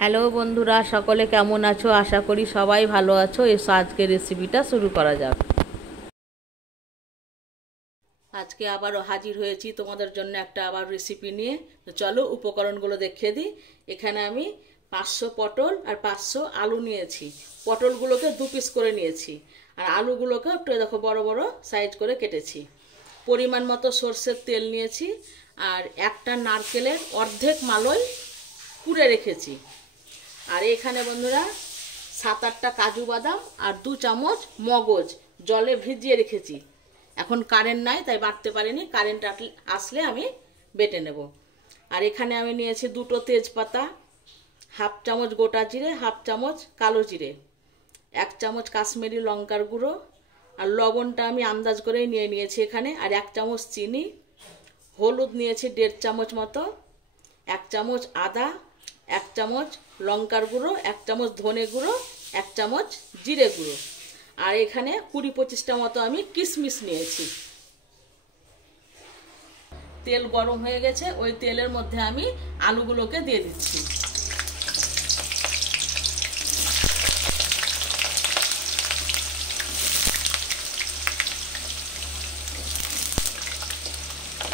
Hello বন্ধুরা, সকলে কেমন আছো? আশা করি সবাই ভালো আছো। এসো আজকে রেসিপিটা শুরু করা যাক। আজকে আবারও হাজির হয়েছি তোমাদের জন্য একটা আবার রেসিপি নিয়ে। তো চলো উপকরণগুলো দেখিয়ে দিই। এখানে আমি 500 পটল আর 500 আলু নিয়েছি। পটলগুলোকে 2 পিস করে নিয়েছি, আর আলুগুলোকে একটু দেখো বড় বড় সাইজ করে কেটেছি। পরিমাণ মতো সর্ষের তেল নিয়েছি, আর একটা নারকেলের অর্ধেক মালই কুড়ে রেখেছি। আর এখানে বন্ধুরা 7-8টা কাজু বাদাম আর 2 চামচ মগজ জলে ভিজিয়ে রেখেছি। এখন কারেন্ট নাই তাই বাটতে পারিনি, কারেন্ট আসলে আমি বেটে নেব। আর এখানে আমি নিয়েছি 2টো তেজপাতা, 1/2 চামচ গোটা জিরে, 1/2 চামচ কালো জিরে, 1 চামচ কাশ্মীরি লঙ্কার গুঁড়ো, আর লবণটা আমি আন্দাজ করেই নিয়েছি এখানে, আর 1 চামচ চিনি, হলুদ নিয়েছি 1.5 চামচ মতো, 1 চামচ আদা, 1 চামচ লঙ্কার গুঁড়ো, 1 চামচ ধনে গুঁড়ো, 1 চামচ জিরে গুঁড়ো, আর এখানে 20-25টা মতো আমি কিশমিশ নিয়েছি। তেল গরম হয়ে গেছে, ওই তেলের মধ্যে আমি আলুগুলোকে দিয়ে দিচ্ছি।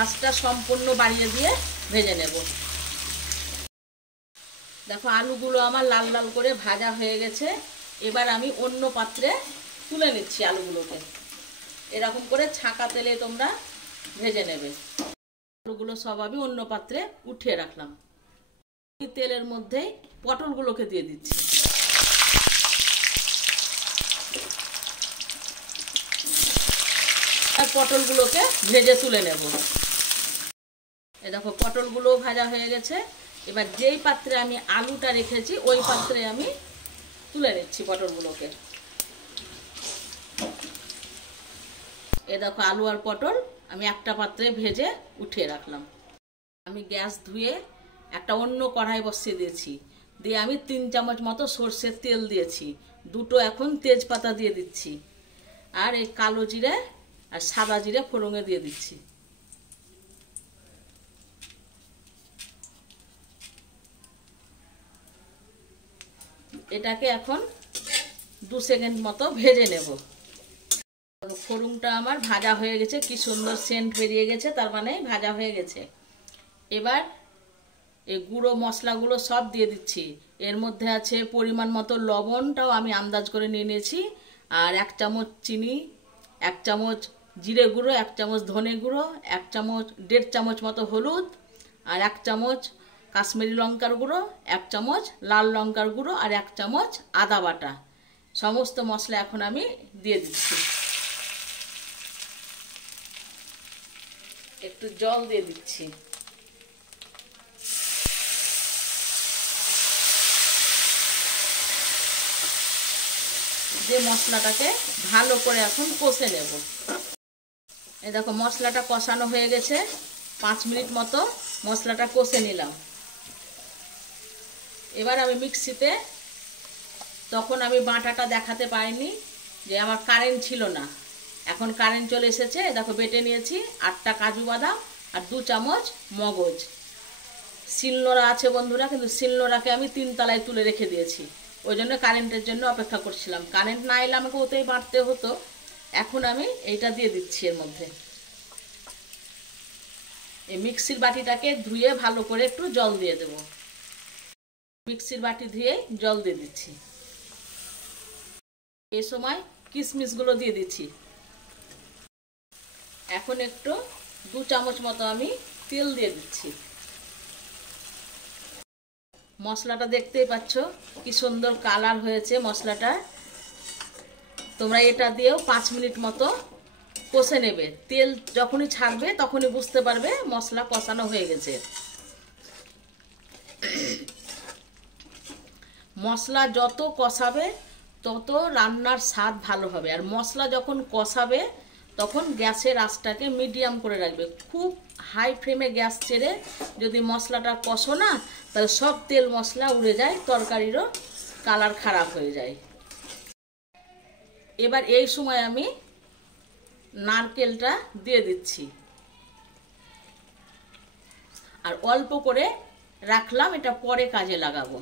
আঁচটা সম্পূর্ণ বাড়িয়ে দিয়ে ভেজে নেব। দেখো আলুগুলো আমার লাল লাল করে ভাজা হয়ে গেছে। এবার আমি অন্য পাত্রে তুলে নিচ্ছি আলুগুলোকে। এরকম করে ছাঁকা তেলে তোমরা ভেজে নেবে। আলুগুলো সব আমি অন্য পাত্রে উঠিয়ে রাখলাম। এই তেলের মধ্যে পটলগুলোকে দিয়ে দিচ্ছি। আর পটলগুলোকে ভেজে তুলে নেব। এই দেখো পটলগুলো ভাজা হয়ে গেছে। এবার যেই পাত্রে আমি আলুটা রেখেছি ওই পাত্রে আমি তুলে নিচ্ছি পটলগুলোকে। এই দেখো আলু আর পটল আমি একটা পাত্রে ভেজে উঠিয়ে রাখলাম। আমি গ্যাস ধুয়ে একটা অন্য কড়াই বসিয়ে দিয়েছি, দিয়ে আমি 3 চামচ মতো সর্ষের তেল দিয়েছি। 2টো এখন তেজপাতা দিয়ে দিচ্ছি, আর এই কালো জিরে আর সাদা জিরে ফোড়নে দিয়ে দিচ্ছি। এটাকে এখন 2 সেকেন্ড মতো ভেজে নেব। ফোড়নটা আমার ভাজা হয়ে গেছে, কি সুন্দর সেন্ট বেরিয়ে গেছে, তার মানে ভাজা হয়ে গেছে। এবার এই গুঁড়ো মশলাগুলো সব দিয়ে দিচ্ছি। এর মধ্যে আছে পরিমাণ মতো লবণটাও আমি আন্দাজ করে নিয়ে নিয়েছি, আর 1 চামচ চিনি, 1 চামচ জিরে গুঁড়ো, 1 চামচ ধনে গুঁড়ো, 1 চামচ 1.5 চামচ মতো হলুদ, আর 1 চামচ কাশ্মীরি লঙ্কার গুঁড়ো, 1 চামচ লাল লঙ্কার গুঁড়ো, আর 1 চামচ আদা বাটা। সমস্ত মশলা এখন আমি দিয়ে দিচ্ছি। একটু জল দিয়ে দিচ্ছি। যে মশলাটাকে ভালো করে এখন কষে নেব। এই দেখো মশলাটা কষানো হয়ে গেছে। 5 মিনিট মতো মশলাটা কষে নিলাম। এবার আমি মিক্সিতে, তখন আমি বাটাটা দেখাতে পারিনি যে আমার কারেন্ট ছিল না, এখন কারেন্ট চলে এসেছে। দেখো বেটে নিয়েছি 8টা কাজু বাদাম আর 2 চামচ মগজ। শিলনোড়া আছে বন্ধুরা, কিন্তু শিলনোড়াকে আমি 3 তলায় তুলে রেখে দিয়েছি, ওই জন্য কারেন্টের জন্য অপেক্ষা করছিলাম। কারেন্ট না এলে আমাকে ওতেই বাটতে হতো। এখন আমি এইটা দিয়ে দিচ্ছি এর মধ্যে। এই মিক্সির বাটিটাকে ধুয়ে ভালো করে একটু জল দিয়ে দেব। মিক্সির বাটি ধুয়ে জল দিয়ে দিচ্ছি। এই সময় কিশমিশগুলো দিয়ে দিচ্ছি। এখন একটু 2 চামচ মতো আমি তেল দিয়ে দিচ্ছি। মশলাটা দেখতেই পাচ্ছ কি সুন্দর কালার হয়েছে মশলাটা। তোমরা এটা দিয়েও 5 মিনিট মতো কষে নেবে। তেল যখনই ছাড়বে তখনই বুঝতে পারবে মশলা কষানো হয়ে গেছে। মশলা যত কষাবে তত রান্নার স্বাদ ভালো হবে। আর মশলা যখন কষাবে তখন গ্যাসের আঁচটাকে মিডিয়াম করে রাখবে। খুব হাই ফ্লেমে গ্যাস ছেড়ে যদি মশলাটা কষো না, তাহলে সব তেল মশলা উড়ে যায়, তরকারিরও কালার খারাপ হয়ে যায়। এবার এই সময় আমি নারকেলটা দিয়ে দিচ্ছি, আর অল্প করে রাখলাম, এটা পরে কাজে লাগাবো।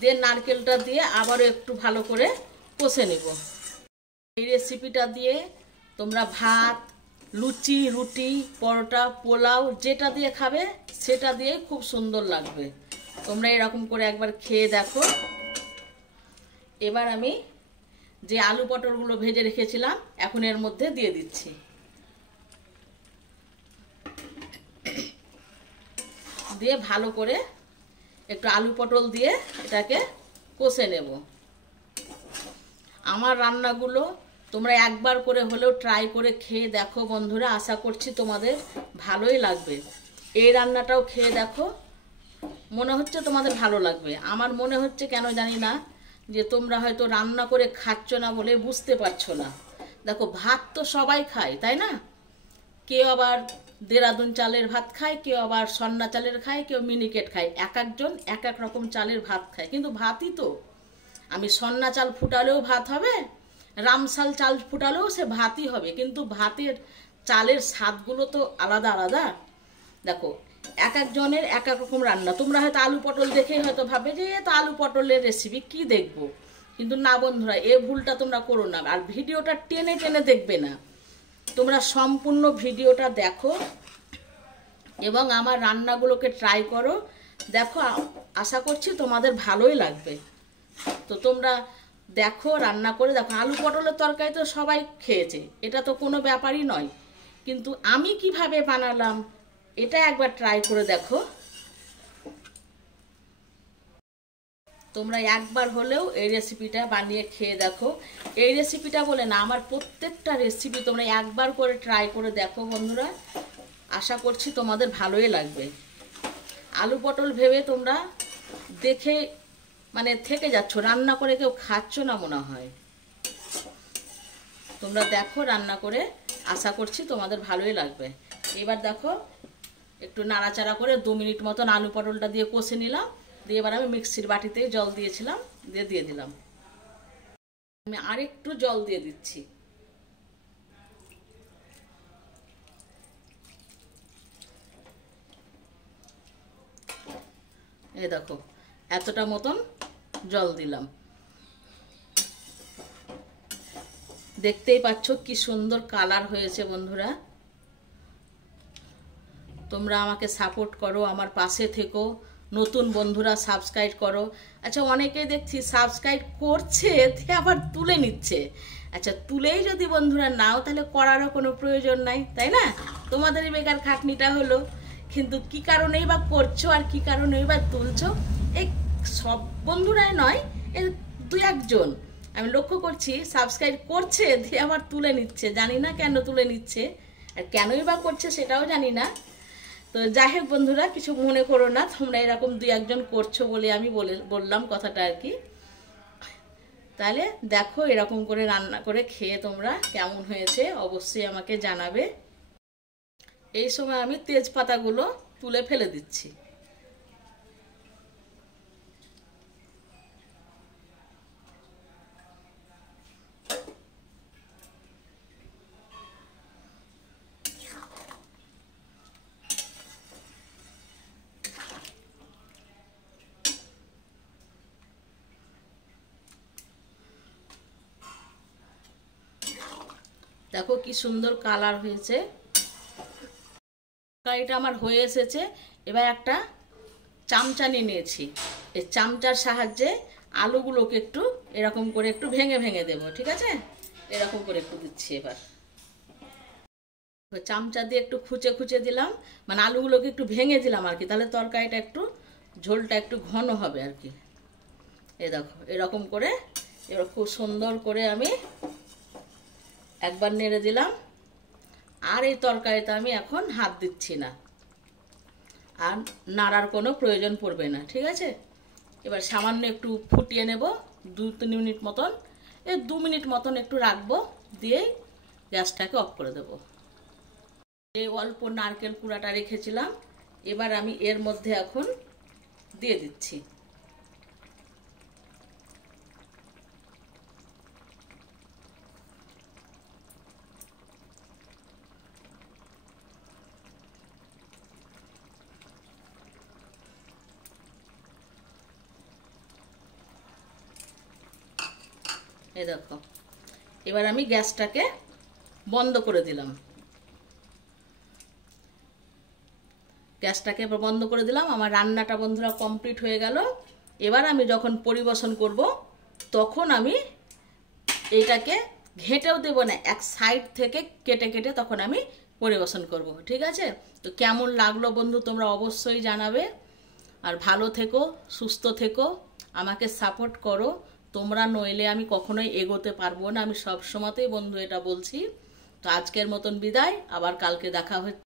দিয়ে নারকেলটা দিয়ে আবারও একটু ভালো করে কষে নেব। এই রেসিপিটা দিয়ে তোমরা ভাত, লুচি, রুটি, পরোটা, পোলাও যেটা দিয়ে খাবে সেটা দিয়ে খুব সুন্দর লাগবে। তোমরা এরকম করে একবার খেয়ে দেখো। এবার আমি যে আলু পটলগুলো ভেজে রেখেছিলাম এখন এর মধ্যে দিয়ে দিচ্ছি। দিয়ে ভালো করে একটু আলু পটল দিয়ে এটাকে কষে নেব। আমার রান্নাগুলো তোমরা একবার করে হলেও ট্রাই করে খেয়ে দেখো বন্ধুরা, আশা করছি তোমাদের ভালোই লাগবে। এই রান্নাটাও খেয়ে দেখো, মনে হচ্ছে তোমাদের ভালো লাগবে। আমার মনে হচ্ছে কেন জানি না যে তোমরা হয়তো রান্না করে খাচ্ছ না বলে বুঝতে পারছো না। দেখো ভাত তো সবাই খায়, তাই না? কেউ আবার দেরাদুন চালের ভাত খায়, কেউ আবার সন্না চালের খায়, কেউ মিনিকেট খায়। এক একজন এক এক রকম চালের ভাত খায়, কিন্তু ভাতই তো। আমি সন্না চাল ফুটালেও ভাত হবে, রামসাল চাল ফুটালেও সে ভাতই হবে, কিন্তু ভাতের চালের স্বাদগুলো তো আলাদা আলাদা। দেখো এক একজনের এক এক রকম রান্না। তোমরা হয়তো আলু পটল দেখেই হয়তো ভাবে যে এ তো আলু পটলের রেসিপি, কি দেখবো। কিন্তু না বন্ধুরা, এ ভুলটা তোমরা করো না। আর ভিডিওটা টেনে টেনে দেখবে না, তোমরা সম্পূর্ণ ভিডিওটা দেখো এবং আমার রান্নাগুলোকে ট্রাই করো। দেখো আশা করছি তোমাদের ভালোই লাগবে। তো তোমরা দেখো, রান্না করে দেখো। আলু পটলের তরকারি তো সবাই খেয়েছে, এটা তো কোনো ব্যাপারই নয়, কিন্তু আমি কিভাবে বানালাম এটা একবার ট্রাই করে দেখো। তোমরা একবার হলেও এই রেসিপিটা বানিয়ে খেয়ে দেখো। এই রেসিপিটা বলে না, আমার প্রত্যেকটা রেসিপি তোমরা একবার করে ট্রাই করে দেখো বন্ধুরা, আশা করছি তোমাদের ভালোই লাগবে। আলু পটল ভেবে তোমরা দেখে মানে থেকে যাচ্ছ, রান্না করে কেউ খাচ্ছ না মনে হয়। তোমরা দেখো রান্না করে, আশা করছি তোমাদের ভালোই লাগবে। এবার দেখো একটু নাড়াচাড়া করে 2 মিনিট মতন আলু পটলটা দিয়ে কষে নিলাম। দিয়ে এবার আমি মিক্সির বাটিতে জল দিয়েছিলাম, দিয়ে দিলাম। আমি আরেকটু জল দিয়ে দিচ্ছি। এই দেখো এতটা মতন জল দিলাম। দেখতেই পাচ্ছ কি সুন্দর কালার হয়েছে বন্ধুরা। তোমরা আমাকে সাপোর্ট করো, আমার পাশে থেকো। নতুন বন্ধুরা সাবস্ক্রাইব করো। আচ্ছা অনেকেই দেখছি সাবস্ক্রাইব করছে আবার তুলে নিচ্ছে। আচ্ছা তুলেই যদি বন্ধুরা নাও তাহলে করারও কোনো প্রয়োজন নাই, তাই না? তোমাদেরই বেকার খাটনিটা হলো। কিন্তু কি কারণেই বা করছো আর কি কারণেই বা তুলছো, এই সব বন্ধুরাই নয়, এর 2-1 জন আমি লক্ষ্য করছি সাবস্ক্রাইব করছে দিয়ে আবার তুলে নিচ্ছে। জানি না কেন তুলে নিচ্ছে, আর কেনই বা করছে সেটাও জানি না। তো যাই হোক বন্ধুরা, কিছু মনে করো না, তোমরা এরকম 2-1 জন করছো বলে আমি বললাম কথাটা আর কি। তাহলে দেখো এরকম করে রান্না করে খেয়ে তোমরা কেমন হয়েছে অবশ্যই আমাকে জানাবে। এই সময় আমি তেজপাতাগুলো তুলে ফেলে দিচ্ছি। দেখো কি সুন্দর কালার হয়েছে, তরকারিটা আমার হয়ে এসেছে। এবার একটা চামচা নিয়ে নিয়েছি, এই চামচার সাহায্যে আলুগুলোকে একটু এরকম করে একটু ভেঙে ভেঙে দেবো, ঠিক আছে? এরকম করে একটু দিচ্ছি। এবার চামচা দিয়ে একটু খুঁচে খুঁচে দিলাম, মানে আলুগুলোকে একটু ভেঙে দিলাম আর কি, তাহলে তরকারিটা একটু ঝোলটা একটু ঘন হবে আর কি। এই দেখো এরকম করে এবার খুব সুন্দর করে আমি একবার নেড়ে দিলাম। আর এই তরকারিতে আমি এখন হাত দিচ্ছি না, আর নাড়ার কোনো প্রয়োজন পড়বে না, ঠিক আছে? এবার সামান্য একটু ফুটিয়ে নেব 2-3 মিনিট মতন। এই 2 মিনিট মতন একটু রাখবো, দিয়ে গ্যাসটাকে অফ করে দেব। এই অল্প নারকেল কুড়াটা রেখেছিলাম, এবার আমি এর মধ্যে এখন দিয়ে দিচ্ছি। এই দেখো, এবার আমি গ্যাসটাকে বন্ধ করে দিলাম। গ্যাসটাকে এবার বন্ধ করে দিলাম। আমার রান্নাটা বন্ধুরা কমপ্লিট হয়ে গেল। এবার আমি যখন পরিবেশন করব তখন আমি এইটাকে ঘেঁটেও দেব না, এক সাইড থেকে কেটে কেটে তখন আমি পরিবেশন করব। ঠিক আছে? তো কেমন লাগলো বন্ধু তোমরা অবশ্যই জানাবে। আর ভালো থেকো, সুস্থ থেকো, আমাকে সাপোর্ট করো। তোমরা নইলে আমি কখনোই এগোতে পারবো না, আমি সব সময়তেই বন্ধু এটা বলছি। তো আজকের মতন বিদায়, আবার কালকে দেখা হচ্ছে।